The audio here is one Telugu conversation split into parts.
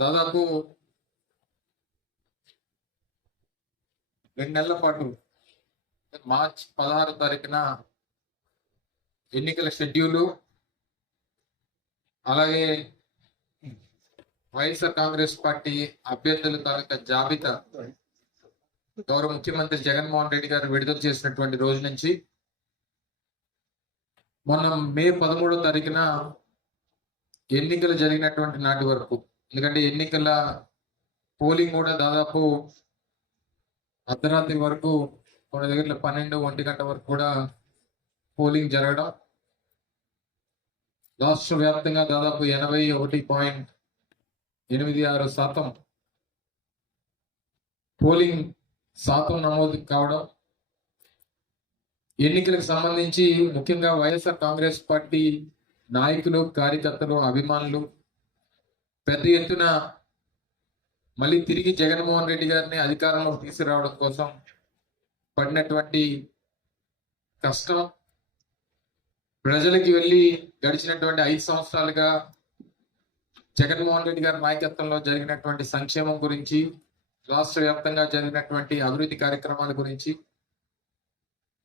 దాదాపు 2 నెలల పాటు మార్చి 16 తారీఖున ఎన్నికల షెడ్యూలు, అలాగే వైఎస్ఆర్ కాంగ్రెస్ పార్టీ అభ్యర్థుల తాలూకా జాబితా గౌరవ ముఖ్యమంత్రి జగన్మోహన్ రెడ్డి గారు విడుదల చేసినటువంటి రోజు నుంచి మొన్న మే 13వ తారీఖున ఎన్నికలు జరిగినటువంటి నాటి వరకు, ఎందుకంటే ఎన్నికల పోలింగ్ కూడా దాదాపు అర్ధరాత్రి వరకు, కొన్ని దగ్గర 12-1 గంట వరకు కూడా పోలింగ్ జరగడం, రాష్ట్ర వ్యాప్తంగా దాదాపు 81.86% పోలింగ్ శాతం నమోదు కావడం, ఎన్నికలకు సంబంధించి ముఖ్యంగా వైఎస్ఆర్ కాంగ్రెస్ పార్టీ నాయకులు, కార్యకర్తలు, అభిమానులు పెద్ద ఎత్తున మళ్ళీ తిరిగి జగన్మోహన్ రెడ్డి గారిని అధికారంలోకి తీసుకురావడం కోసం పడినటువంటి కష్టం, ప్రజలకి వెళ్ళి గడిచినటువంటి 5 సంవత్సరాలుగా జగన్మోహన్ రెడ్డి గారి నాయకత్వంలో జరిగినటువంటి సంక్షేమం గురించి, రాష్ట్ర వ్యాప్తంగా జరిగినటువంటి అభివృద్ధి కార్యక్రమాల గురించి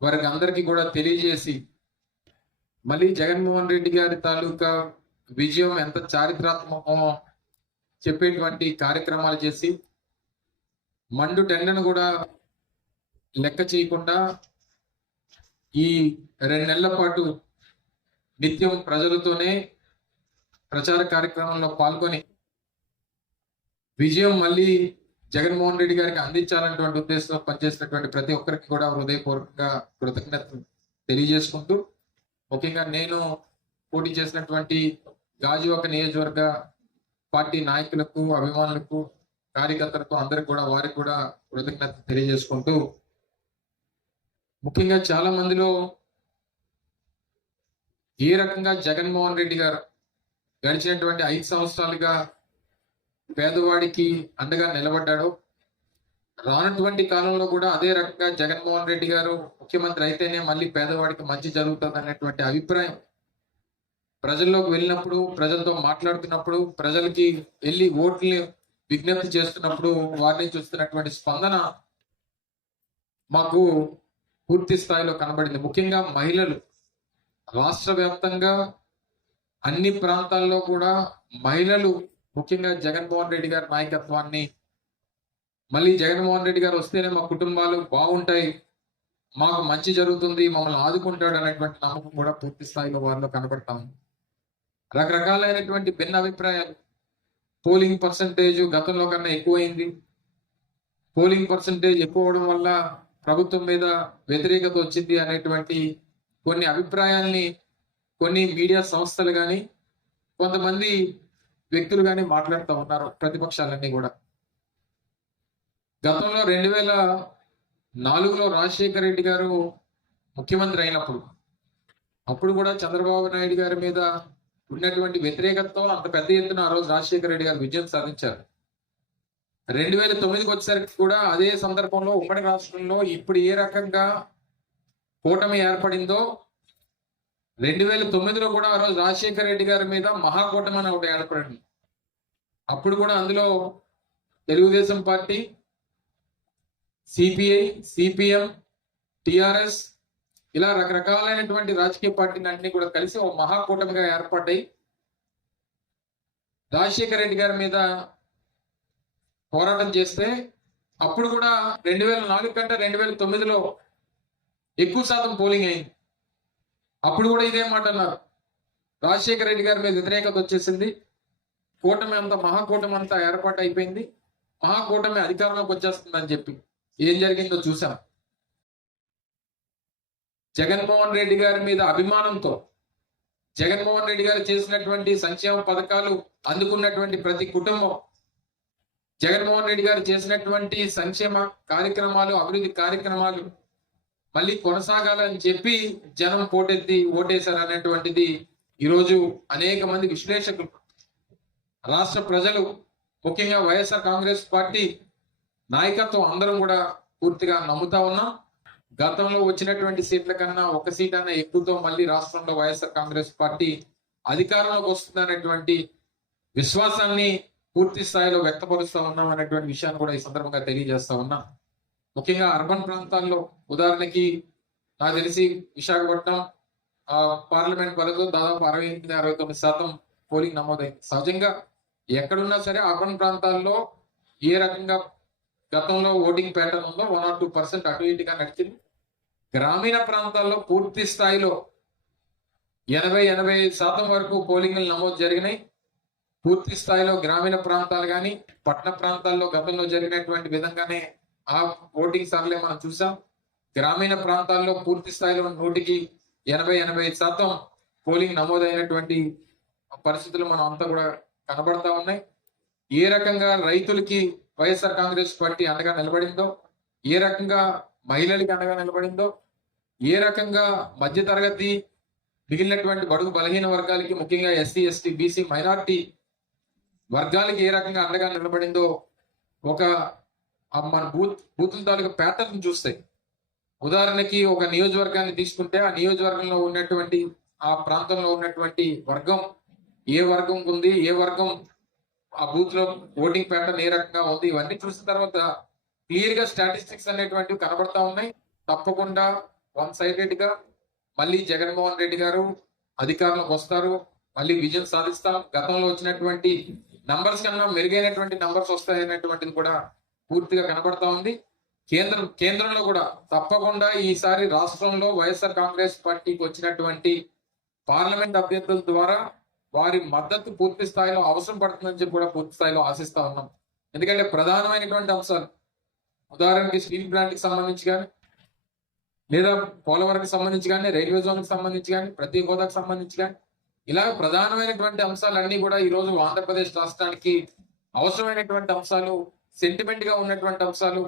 వారికి అందరికీ కూడా తెలియజేసి మళ్ళీ జగన్మోహన్ రెడ్డి గారి తాలూకా విజయం ఎంత చారిత్రాత్మకమో చెప్పేటువంటి కార్యక్రమాలు చేసి, మండు టెండను కూడా లెక్క చేయకుండా ఈ 2 నెలల పాటు నిత్యం ప్రజలతోనే ప్రచార కార్యక్రమంలో పాల్గొని విజయం మళ్ళీ జగన్మోహన్ రెడ్డి గారికి అందించాలనేటువంటి ఉద్దేశంతో పనిచేసినటువంటి ప్రతి ఒక్కరికి కూడా హృదయపూర్వకంగా కృతజ్ఞతలు తెలియజేసుకుంటూ, ముఖ్యంగా నేను పోటీ చేసినటువంటి గాజువాక నియోజకవర్గ పార్టీ నాయకులకు, అభిమానులకు, కార్యకర్తలకు అందరికి కూడా వారికి కూడా కృతజ్ఞత తెలియజేసుకుంటూ, ముఖ్యంగా చాలా మందిలో ఏ రకంగా జగన్మోహన్ రెడ్డి గారు గడిచినటువంటి 5 సంవత్సరాలుగా పేదవాడికి అండగా నిలబడ్డాడో, రానటువంటి కాలంలో కూడా అదే రకంగా జగన్మోహన్ రెడ్డి గారు ముఖ్యమంత్రి అయితేనే మళ్ళీ పేదవాడికి మంచి జరుగుతుంది అనేటువంటి అభిప్రాయం ప్రజల్లోకి వెళ్ళినప్పుడు, ప్రజలతో మాట్లాడుతున్నప్పుడు, ప్రజలకి వెళ్ళి ఓట్లని విజ్ఞప్తి చేస్తున్నప్పుడు వారిని చూస్తున్నటువంటి స్పందన మాకు పూర్తి స్థాయిలో కనబడింది. ముఖ్యంగా మహిళలు రాష్ట్ర వ్యాప్తంగా అన్ని ప్రాంతాల్లో కూడా మహిళలు ముఖ్యంగా జగన్మోహన్ రెడ్డి గారి నాయకత్వాన్ని, మళ్ళీ జగన్మోహన్ రెడ్డి గారు వస్తేనే మా కుటుంబాలు బాగుంటాయి, మాకు మంచి జరుగుతుంది, మమ్మల్ని ఆదుకుంటాడు అనేటువంటి నమ్మకం కూడా పూర్తి స్థాయిలో వారిలో కనబడతాం. రకరకాలైనటువంటి భిన్న అభిప్రాయాలు, పోలింగ్ పర్సంటేజ్ గతంలో కన్నా ఎక్కువైంది, పోలింగ్ పర్సంటేజ్ ఎక్కువ అవడం వల్ల ప్రభుత్వం మీద వ్యతిరేకత వచ్చింది అనేటువంటి కొన్ని అభిప్రాయాల్ని కొన్ని మీడియా సంస్థలు కానీ కొంతమంది వ్యక్తులు కానీ మాట్లాడుతూ ఉన్నారు. ప్రతిపక్షాలన్నీ కూడా గతంలో 2004లో రాజశేఖర రెడ్డి గారు ముఖ్యమంత్రి అయినప్పుడు, అప్పుడు కూడా చంద్రబాబు నాయుడు గారి మీద ఉన్నటువంటి వ్యతిరేకతతో అంత పెద్ద ఎత్తున ఆ రోజు రాజశేఖర రెడ్డి గారు విజయం సాధించారు. 2009కి వచ్చేసరికి కూడా అదే సందర్భంలో ఉమ్మడి రాష్ట్రంలో ఇప్పుడు ఏ రకంగా కూటమి ఏర్పడిందో 2009లో కూడా ఆ రోజు రాజశేఖర రెడ్డి గారి మీద మహాకూటమి అని ఒకటి ఏర్పడింది. అప్పుడు కూడా అందులో Telugu Desam party, CPI, CPM, TRS ఇలా రకరకాలైనటువంటి రాజకీయ పార్టీలు అన్ని కూడా కలిసి ఒక మహాకూటమిగా ఏర్పడ్డాయి. రాజశేఖర రెడ్డి గారి మీద పోరాటం చేస్తే అప్పుడు కూడా 2004 కంటే 2009లో ఎక్కువ శాతం పోలింగ్ అయింది. అప్పుడు కూడా ఇదే మాట అన్నారు, రాజశేఖర రెడ్డి గారి మీద వ్యతిరేకత వచ్చేసింది, కూటమి అంతా మహాకూటమి అంతా ఏర్పాటు అయిపోయింది, మహాకూటమి అధికారంలోకి వచ్చేస్తుందని చెప్పి ఏం జరిగిందో చూసాం. జగన్మోహన్ రెడ్డి గారి మీద అభిమానంతో, జగన్మోహన్ రెడ్డి గారు చేసినటువంటి సంక్షేమ పథకాలు అందుకున్నటువంటి ప్రతి కుటుంబం, జగన్మోహన్ రెడ్డి గారు చేసినటువంటి సంక్షేమ కార్యక్రమాలు, అభివృద్ధి కార్యక్రమాలు మళ్ళీ కొనసాగాలని చెప్పి జనం పోటెత్తి ఓటేశారు అనేటువంటిది ఈరోజు అనేక మంది విశ్లేషకులు, రాష్ట్ర ప్రజలు, ముఖ్యంగా వైఎస్ఆర్ కాంగ్రెస్ పార్టీ నాయకత్వం అందరం కూడా పూర్తిగా నమ్ముతా ఉన్నాం. గతంలో వచ్చినటువంటి సీట్ల కన్నా 1 సీట్ అన్న ఎక్కువతో మళ్ళీ రాష్ట్రంలో వైఎస్ఆర్ కాంగ్రెస్ పార్టీ అధికారంలోకి వస్తుందనేటువంటి విశ్వాసాన్ని పూర్తి స్థాయిలో వ్యక్తపరుస్తా ఉన్నాం అనేటువంటి విషయాన్ని కూడా ఈ సందర్భంగా తెలియజేస్తా ఉన్నా. ముఖ్యంగా అర్బన్ ప్రాంతాల్లో ఉదాహరణకి నాకు తెలిసి విశాఖపట్నం పార్లమెంట్ పరిధిలో దాదాపు 68-69% పోలింగ్ నమోదైంది. సహజంగా ఎక్కడున్నా సరే అర్బన్ ప్రాంతాల్లో ఏ రకంగా గతంలో ఓటింగ్ ప్యాటర్న్ ఉందో 1 or 2% అటు ఇటుగా నడిచింది. గ్రామీణ ప్రాంతాల్లో పూర్తి స్థాయిలో 80-85% వరకు పోలింగ్లు నమోదు జరిగినాయి. పూర్తి స్థాయిలో గ్రామీణ ప్రాంతాలు కానీ పట్టణ ప్రాంతాల్లో గతంలో జరిగినటువంటి విధంగానే ఆ ఓటింగ్ సర్లే మనం చూసాం. గ్రామీణ ప్రాంతాల్లో పూర్తి స్థాయిలో 100-85% పోలింగ్ నమోదైనటువంటి పరిస్థితులు మనం అంతా కూడా కనబడతా ఉన్నాయి. ఏ రకంగా రైతులకి వైఎస్ఆర్ కాంగ్రెస్ పార్టీ అండగా నిలబడిందో, ఏ రకంగా మహిళలకి అండగా నిలబడిందో, ఏ రకంగా మధ్యతరగతి మిగిలినటువంటి బడుగు బలహీన వర్గాలకి ముఖ్యంగా ఎస్సీ, ఎస్టీ, బీసీ, మైనారిటీ వర్గాలకి ఏ రకంగా అండగా నిలబడిందో ఒక మన బూతుల తాలూకు ప్యాటర్న్ చూస్తే, ఉదాహరణకి ఒక నియోజకవర్గాన్ని తీసుకుంటే ఆ నియోజకవర్గంలో ఉన్నటువంటి ఆ ప్రాంతంలో ఉన్నటువంటి వర్గం ఏ వర్గం ఉంది, ఏ వర్గం ఆ బూత్ లో ఓటింగ్ ప్యాటర్న్ ఏ రకంగా ఉంది, ఇవన్నీ చూసిన తర్వాత క్లియర్ గా స్టాటిస్టిక్స్ అనేటువంటివి కనబడతా ఉన్నాయి. తప్పకుండా 1-sided గా మళ్ళీ జగన్మోహన్ రెడ్డి గారు అధికారంలోకి వస్తారు, మళ్ళీ విజయం సాధిస్తాం, గతంలో వచ్చినటువంటి నంబర్స్ కన్నా మెరుగైనటువంటి నంబర్స్ వస్తాయనేటువంటిది కూడా పూర్తిగా కనబడతా ఉంది. కేంద్రంలో కూడా తప్పకుండా ఈసారి రాష్ట్రంలో వైఎస్ఆర్ కాంగ్రెస్ పార్టీకి వచ్చినటువంటి పార్లమెంట్ అభ్యర్థుల ద్వారా వారి మద్దతు పూర్తి స్థాయిలో అవసరం పడుతుందని చెప్పి కూడా పూర్తి స్థాయిలో ఆశిస్తా ఉన్నాం. ఎందుకంటే ప్రధానమైనటువంటి అంశాలు, ఉదాహరణకి స్టీల్ ప్లాంట్ కి సంబంధించి కానీ, లేదా పోలవరంకి సంబంధించి కానీ, రైల్వే జోన్ కి సంబంధించి కానీ, ప్రతి హోదాకు సంబంధించి కానీ, ఇలా ప్రధానమైనటువంటి అంశాలన్నీ కూడా ఈ రోజు ఆంధ్రప్రదేశ్ రాష్ట్రానికి అవసరమైనటువంటి అంశాలు, సెంటిమెంట్ గా ఉన్నటువంటి అంశాలు,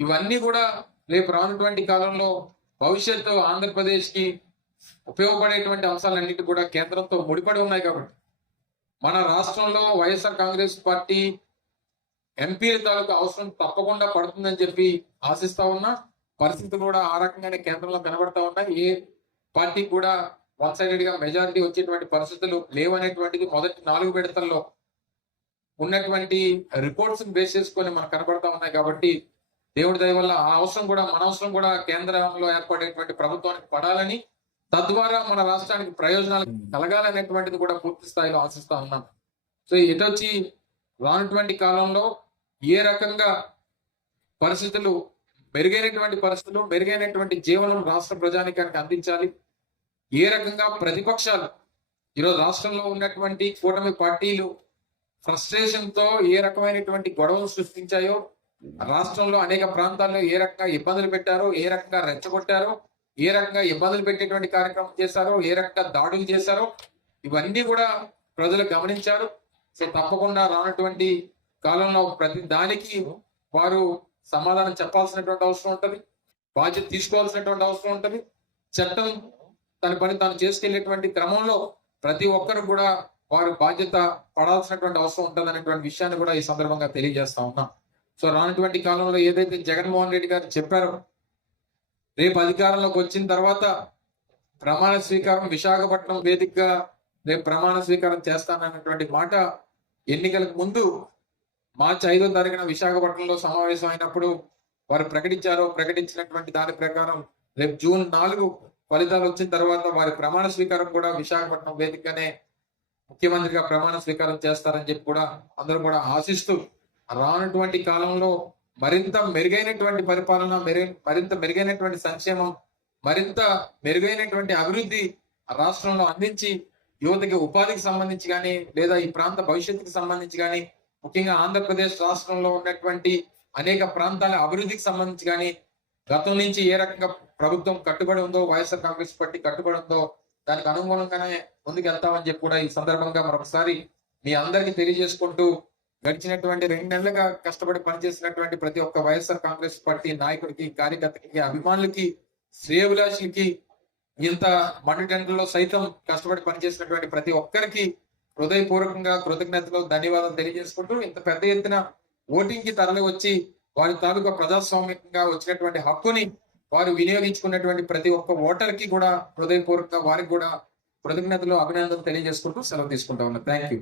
ఇవన్నీ కూడా రేపు రానున్నటువంటి కాలంలో భవిష్యత్తు ఆంధ్రప్రదేశ్ కి ఉపయోగపడేటువంటి అంశాలన్నిటి కూడా కేంద్రంతో ముడిపడి ఉన్నాయి. కాబట్టి మన రాష్ట్రంలో వైఎస్ఆర్ కాంగ్రెస్ పార్టీ ఎంపీల తాలూకు అవసరం తప్పకుండా పడుతుందని చెప్పి ఆశిస్తా ఉన్నా. పరిస్థితులు కూడా ఆ రకంగానే కేంద్రంలో కనబడతా ఉన్నాయి. ఏ పార్టీకి కూడా 1-sided గా మెజారిటీ వచ్చేటువంటి పరిస్థితులు లేవనేటువంటిది మొదటి 4 విడతల్లో ఉన్నటువంటి రిపోర్ట్స్ బేస్ చేసుకొని మనకు కనబడతా ఉన్నాయి. కాబట్టి దేవుడి దయ వల్ల ఆ అవసరం కూడా, మన అవసరం కూడా కేంద్రంలో ఏర్పడేటువంటి ప్రభుత్వానికి పడాలని, తద్వారా మన రాష్ట్రానికి ప్రయోజనాలు కలగాలనేటువంటిది కూడా పూర్తి స్థాయిలో ఆశిస్తా ఉన్నాం. సో ఇటొచ్చి రానటువంటి కాలంలో ఏ రకంగా పరిస్థితులు మెరుగైనటువంటి జీవనం రాష్ట్ర ప్రజానికానికి అందించాలి, ఏ రకంగా ప్రతిపక్షాలు ఈరోజు రాష్ట్రంలో ఉన్నటువంటి కూటమి పార్టీలు ఫ్రస్ట్రేషన్ తో ఏ రకమైనటువంటి గొడవలు సృష్టించాయో, రాష్ట్రంలో అనేక ప్రాంతాల్లో ఏ రకంగా ఇబ్బందులు పెట్టారో, ఏ రకంగా రెచ్చగొట్టారో, ఏ రకంగా ఇబ్బందులు పెట్టేటువంటి కార్యక్రమం చేశారో, ఏ రకంగా దాడులు చేశారో, ఇవన్నీ కూడా ప్రజలు గమనించారు. సో తప్పకుండా రానటువంటి కాలంలో ప్రతి దానికి వారు సమాధానం చెప్పాల్సినటువంటి అవసరం ఉంటుంది, బాధ్యత తీసుకోవాల్సినటువంటి అవసరం ఉంటుంది. చట్టం తన పని తాను చేసుకెళ్లేటువంటి క్రమంలో ప్రతి ఒక్కరు కూడా వారు బాధ్యత పడాల్సినటువంటి అవసరం ఉంటుంది అనేటువంటి విషయాన్ని కూడా ఈ సందర్భంగా తెలియజేస్తా ఉన్నాం. సో రానటువంటి కాలంలో ఏదైతే జగన్మోహన్ రెడ్డి గారు చెప్పారో, రేపు అధికారంలోకి వచ్చిన తర్వాత ప్రమాణ స్వీకారం విశాఖపట్నం వేదికగా రేపు ప్రమాణ స్వీకారం చేస్తానన్నటువంటి మాట ఎన్నికలకు ముందు మార్చి 5వ తారీఖున విశాఖపట్నంలో సమావేశం అయినప్పుడు వారు ప్రకటించినటువంటి దాని ప్రకారం రేపు జూన్ 4 ఫలితాలు వచ్చిన తర్వాత వారి ప్రమాణ స్వీకారం కూడా విశాఖపట్నం వేదికగానే ముఖ్యమంత్రిగా ప్రమాణ స్వీకారం చేస్తారని చెప్పి కూడా అందరూ కూడా ఆశిస్తూ, రానటువంటి కాలంలో మరింత మెరుగైనటువంటి పరిపాలన, మరింత మెరుగైనటువంటి సంక్షేమం, మరింత మెరుగైనటువంటి అభివృద్ధి రాష్ట్రంలో అందించి యువతకి ఉపాధికి సంబంధించి కానీ, లేదా ఈ ప్రాంత భవిష్యత్తుకి సంబంధించి కానీ, ముఖ్యంగా ఆంధ్రప్రదేశ్ రాష్ట్రంలో ఉన్నటువంటి అనేక ప్రాంతాల అభివృద్ధికి సంబంధించి కానీ గతం నుంచి ఏ రకంగా ప్రభుత్వం కట్టుబడి ఉందో, వైఎస్ఆర్ కాంగ్రెస్ పార్టీ కట్టుబడి ఉందో దానికి అనుగుణంగానే ముందుకు వెళ్తామని చెప్పి కూడా ఈ సందర్భంగా మరొకసారి మీ అందరికీ తెలియజేసుకుంటూ, గడిచినటువంటి 2 నెలలుగా కష్టపడి పనిచేసినటువంటి ప్రతి ఒక్క వైఎస్ఆర్ కాంగ్రెస్ పార్టీ నాయకుడికి, కార్యకర్తకి, అభిమానులకి, శ్రేయోభిలాషులకి, ఇంత మండుటెండలో సైతం కష్టపడి పనిచేసినటువంటి ప్రతి ఒక్కరికి హృదయపూర్వకంగా కృతజ్ఞతలు, ధన్యవాదాలు తెలియజేసుకుంటూ, ఇంత పెద్ద ఎత్తున ఓటింగ్ కి తరలి వచ్చి వారి తాలూకా ప్రజాస్వామ్యంగా వచ్చినటువంటి హక్కుని వారు వినియోగించుకున్నటువంటి ప్రతి ఒక్క ఓటర్ కి కూడా హృదయపూర్వకంగా వారికి కూడా కృతజ్ఞతలు, అభినందనలు తెలియజేసుకుంటూ సెలవు తీసుకుంటా ఉన్నా. Thank you.